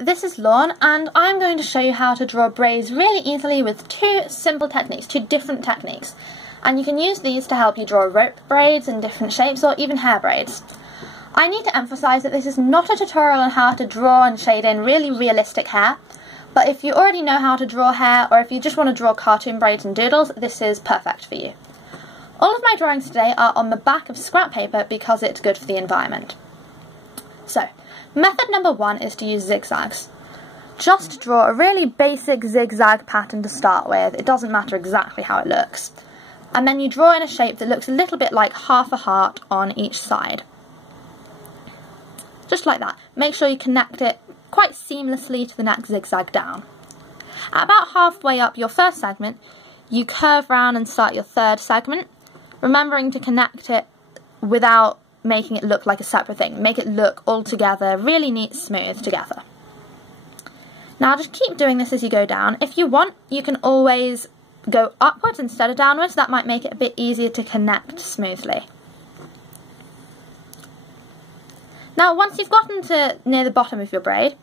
this is Lawn, and I'm going to show you how to draw braids really easily with two simple techniques, two different techniques. And you can use these to help you draw rope braids in different shapes or even hair braids. I need to emphasise that this is not a tutorial on how to draw and shade in really realistic hair, but if you already know how to draw hair, or if you just want to draw cartoon braids and doodles, this is perfect for you. All of my drawings today are on the back of scrap paper because it's good for the environment. So, method number one is to use zigzags. Just draw a really basic zigzag pattern to start with. It doesn't matter exactly how it looks. And then you draw in a shape that looks a little bit like half a heart on each side. Just like that. Make sure you connect it quite seamlessly to the next zigzag down. At about halfway up your first segment, you curve round and start your third segment, remembering to connect it without making it look like a separate thing. Make it look all together, really neat, smooth together. Now just keep doing this as you go down. If you want, you can always go upwards instead of downwards. That might make it a bit easier to connect smoothly. Now once you've gotten to near the bottom of your braid,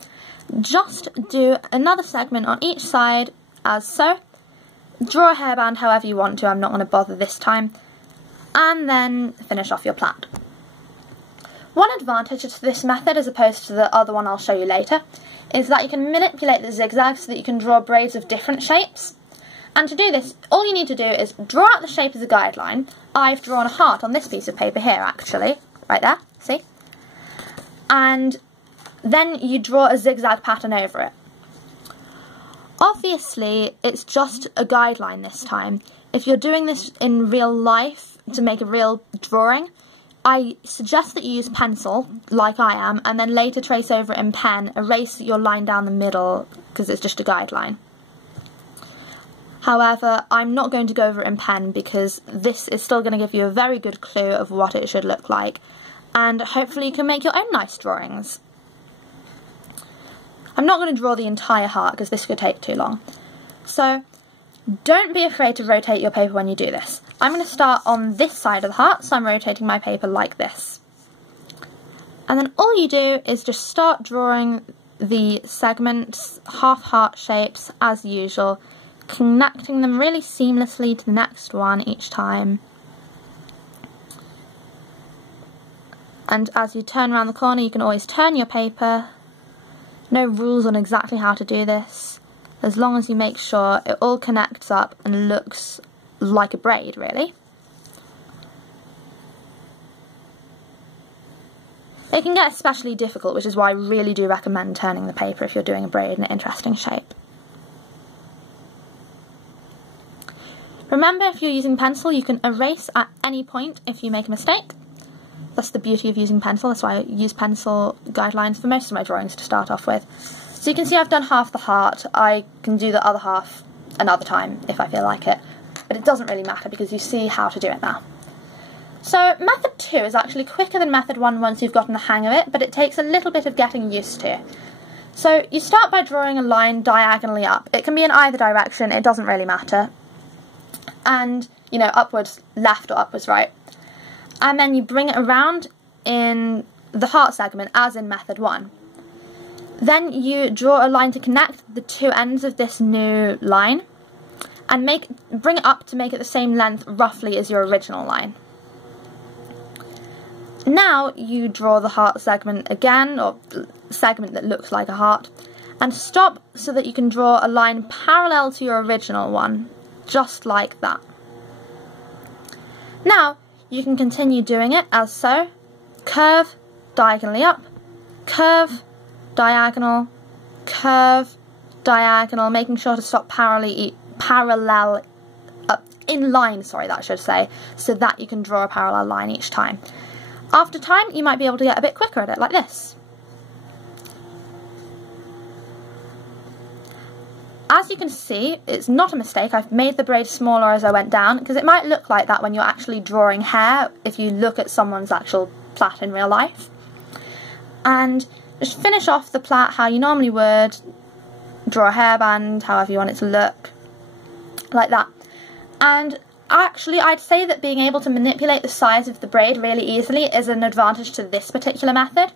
just do another segment on each side as so. Draw a hairband however you want to, I'm not going to bother this time, and then finish off your plait. One advantage to this method, as opposed to the other one I'll show you later, is that you can manipulate the zigzags so that you can draw braids of different shapes. And to do this, all you need to do is draw out the shape as a guideline. I've drawn a heart on this piece of paper here, actually, right there, see? And then you draw a zigzag pattern over it. Obviously, it's just a guideline this time. If you're doing this in real life to make a real drawing, I suggest that you use pencil, like I am, and then later trace over it in pen, erase your line down the middle, because it's just a guideline. However, I'm not going to go over it in pen, because this is still going to give you a very good clue of what it should look like, and hopefully you can make your own nice drawings. I'm not going to draw the entire heart, because this could take too long. So, don't be afraid to rotate your paper when you do this. I'm going to start on this side of the heart, so I'm rotating my paper like this. And then all you do is just start drawing the segments, half heart shapes as usual, connecting them really seamlessly to the next one each time. And as you turn around the corner, you can always turn your paper. No rules on exactly how to do this, as long as you make sure it all connects up and looks like a braid, really. It can get especially difficult, which is why I really do recommend turning the paper if you're doing a braid in an interesting shape. Remember, if you're using pencil, you can erase at any point if you make a mistake. That's the beauty of using pencil. That's why I use pencil guidelines for most of my drawings to start off with. So you can see I've done half the heart. I can do the other half another time if I feel like it. But it doesn't really matter because you see how to do it now. So method 2 is actually quicker than method 1 once you've gotten the hang of it, but it takes a little bit of getting used to. So you start by drawing a line diagonally up. It can be in either direction, it doesn't really matter. And, you know, upwards left or upwards right. And then you bring it around in the heart segment as in method 1. Then you draw a line to connect the two ends of this new line and bring it up to make it the same length roughly as your original line. Now you draw the heart segment again, or segment that looks like a heart, and stop so that you can draw a line parallel to your original one, just like that. Now you can continue doing it as so. Curve, diagonally up, curve, diagonal, curve, diagonal, making sure to stop in line, sorry, that should say, so that you can draw a parallel line each time. After time, you might be able to get a bit quicker at it, like this. As you can see, it's not a mistake. I've made the braid smaller as I went down, because it might look like that when you're actually drawing hair, if you look at someone's actual plait in real life. And just finish off the plait how you normally would, draw a hairband, however you want it to look, like that. And actually, I'd say that being able to manipulate the size of the braid really easily is an advantage to this particular method,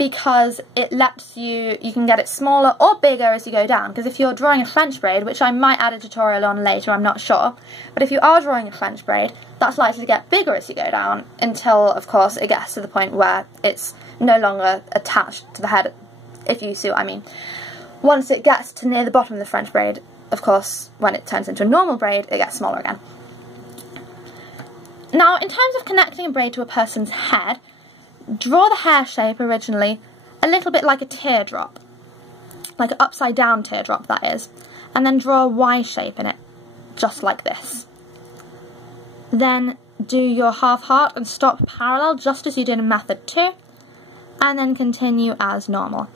because it lets you can get it smaller or bigger as you go down. Because if you're drawing a French braid, which I might add a tutorial on later, I'm not sure, but if you are drawing a French braid, that's likely to get bigger as you go down until, of course, it gets to the point where it's no longer attached to the head, if you see what I mean. Once it gets to near the bottom of the French braid, of course, when it turns into a normal braid, it gets smaller again. Now, in terms of connecting a braid to a person's head, draw the hair shape originally a little bit like a teardrop, like an upside down teardrop, that is, and then draw a Y shape in it, just like this. Then do your half heart and stop parallel just as you did in method 2, and then continue as normal.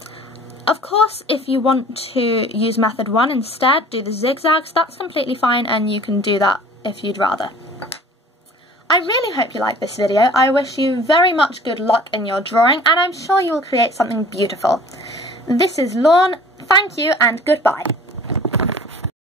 Of course, if you want to use method 1 instead, do the zigzags, that's completely fine, and you can do that if you'd rather. I really hope you liked this video. I wish you very much good luck in your drawing, and I'm sure you will create something beautiful. This is Lorne, thank you and goodbye.